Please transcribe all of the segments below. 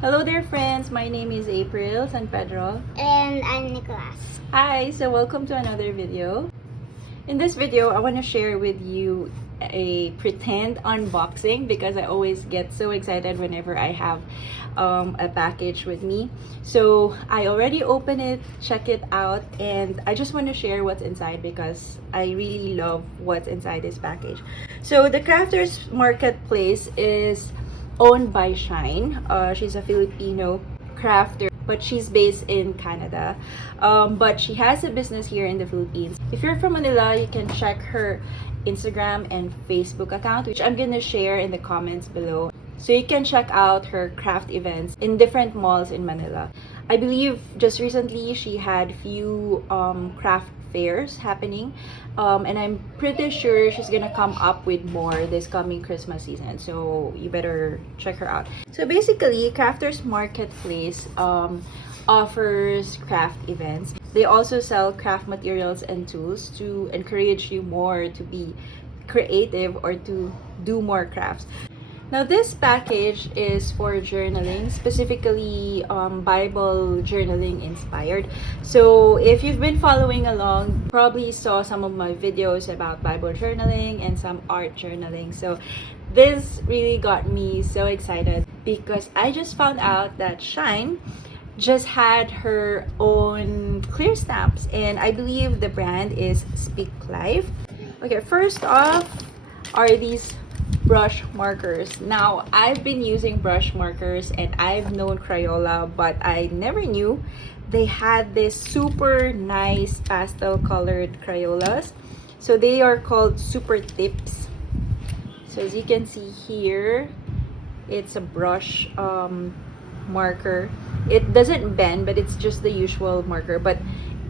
Hello there friends, my name is April San Pedro. And I'm Nicholas. Hi, so welcome to another video. In this video, I want to share with you a pretend unboxing because I always get so excited whenever I have a package with me. So I already opened it, check it out, and I just want to share what's inside because I really love what's inside this package. So the Crafters Marketplace is owned by Shine. She's a Filipino crafter, but she's based in Canada. But she has a business here in the Philippines. If you're from Manila, you can check her Instagram and Facebook account, which I'm gonna share in the comments below. So you can check out her craft events in different malls in Manila. I believe just recently she had few craft fairs happening, and I'm pretty sure she's gonna come up with more this coming Christmas season, so you better check her out. So basically, Crafters Marketplace offers craft events. They also sell craft materials and tools to encourage you more to be creative or to do more crafts. Now this package is for journaling, specifically Bible journaling inspired. So if you've been following along, you probably saw some of my videos about Bible journaling and some art journaling. So this really got me so excited because I just found out that Shine just had her own clear stamps, and I believe the brand is Speak Life. Okay, first off are these brush markers. Now, I've been using brush markers and I've known Crayola, but I never knew they had this super nice pastel colored Crayolas. So they are called Super Tips. So as you can see here, it's a brush marker. It doesn't bend, but it's just the usual marker, but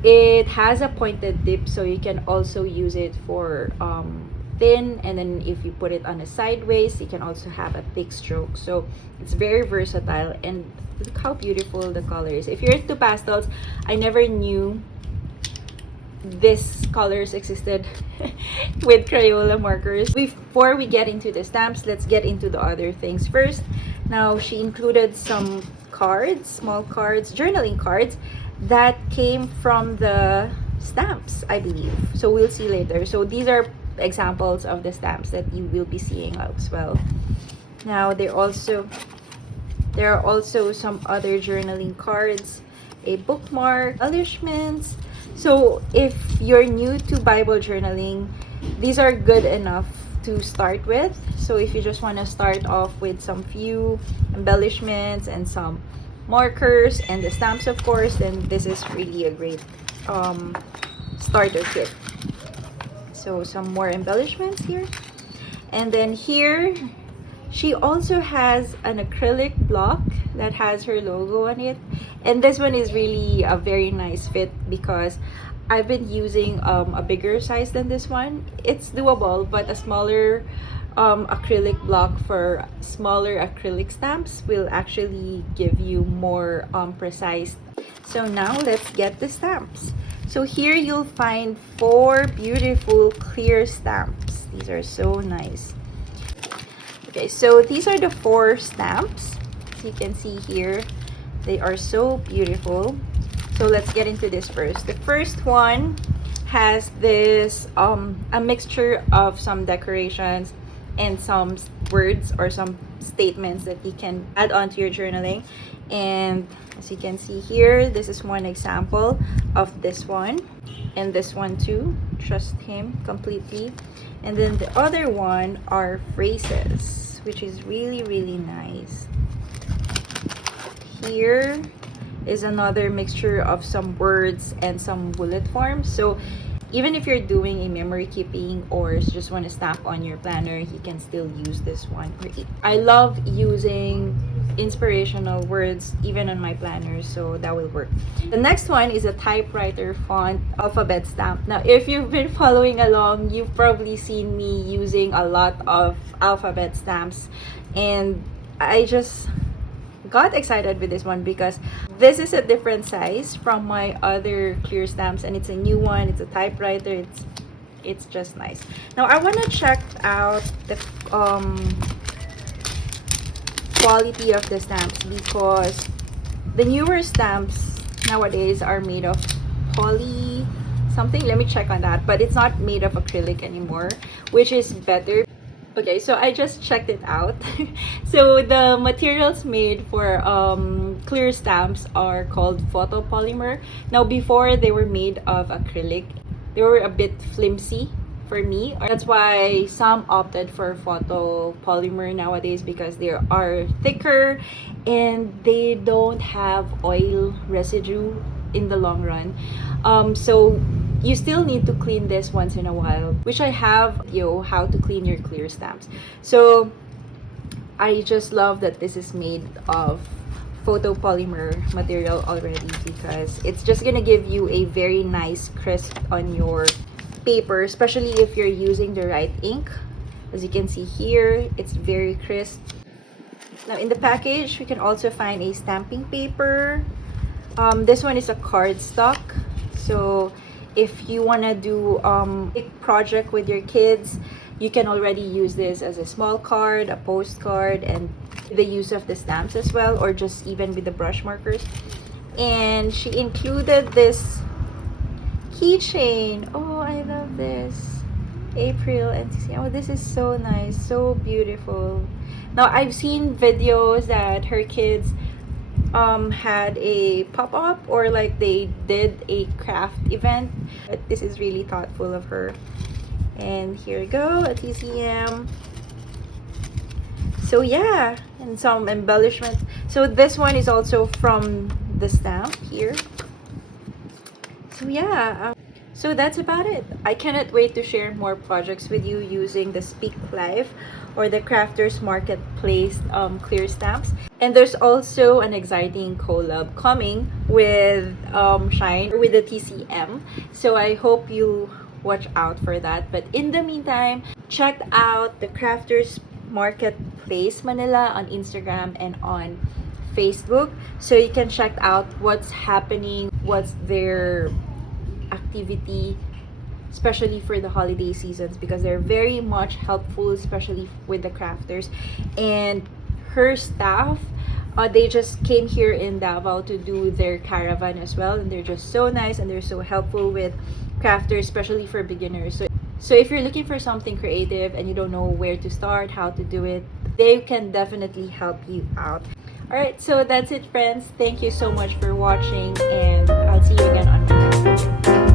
it has a pointed tip, so you can also use it for thin, and then if you put it on a sideways, you can also have a thick stroke. So it's very versatile, and look how beautiful the color is. If you're into pastels, I never knew this colors existed with Crayola markers. Before we get into the stamps, let's get into the other things first. Now, she included some cards, small cards, journaling cards that came from the stamps, I believe. So we'll see later. So these are examples of the stamps that you will be seeing as well. Now there are also some other journaling cards, a bookmark, embellishments. So if you're new to Bible journaling, these are good enough to start with. So if you just want to start off with some few embellishments and some markers and the stamps, of course, then this is really a great starter kit. So some more embellishments here, and then here she also has an acrylic block that has her logo on it, and this one is really a very nice fit because I've been using a bigger size than this one. It's doable, but a smaller acrylic block for smaller acrylic stamps will actually give you more precise. So now let's get the stamps. So here you'll find 4 beautiful clear stamps. These are so nice. Okay, so these are the 4 stamps. As you can see here, they are so beautiful. So let's get into this first. The first one has this a mixture of some decorations and some words or some statements that you can add on to your journaling. And as you can see here, this is one example of this one, and this one too, trust him completely. And then the other one are phrases, which is really nice. Here is another mixture of some words and some bullet forms. So even if you're doing a memory keeping or just want to stamp on your planner, you can still use this one. I love using inspirational words even on my planners, so that will work. The next one is a typewriter font alphabet stamp. Now, if you've been following along, you've probably seen me using a lot of alphabet stamps, and I just got excited with this one because this is a different size from my other clear stamps, and it's a new one. It's a typewriter. It's just nice. Now I want to check out the quality of the stamps, because the newer stamps nowadays are made of poly something. Let me check on that, but it's not made of acrylic anymore, which is better. Okay, so I just checked it out. So the materials made for clear stamps are called photopolymer. Now before, they were made of acrylic. They were a bit flimsy for me. That's why some opted for photopolymer nowadays, because they are thicker and they don't have oil residue in the long run. So you still need to clean this once in a while, which I have how to clean your clear stamps. So I just love that this is made of photopolymer material already, because it's just gonna give you a very nice crisp on your paper, especially if you're using the right ink. As you can see here, it's very crisp. Now in the package, we can also find a stamping paper. This one is a cardstock, so if you want to do a project with your kids, you can already use this as a small card, a postcard, and the use of the stamps as well, or just even with the brush markers. And she included this keychain. Oh, I love this. April and oh, this is so nice, so beautiful. Now I've seen videos that her kids had a pop-up, or like they did a craft event, but this is really thoughtful of her. And here we go, a TCM. So yeah, and some embellishment. So this one is also from the stamp here. So yeah, so that's about it. I cannot wait to share more projects with you using the Speak Life or the Crafters Marketplace clear stamps. And there's also an exciting collab coming with Shine, with the TCM. So I hope you watch out for that. But in the meantime, check out the Crafters Marketplace Manila on Instagram and on Facebook, so you can check out what's happening, what's their activity, especially for the holiday seasons, because they're very much helpful, especially with the crafters. And her staff, they just came here in Davao to do their caravan as well, and they're just so nice and they're so helpful with crafters, especially for beginners. So if you're looking for something creative and you don't know where to start, how to do it, they can definitely help you out. Alright, so that's it, friends. Thank you so much for watching, and I'll see you again on my next video.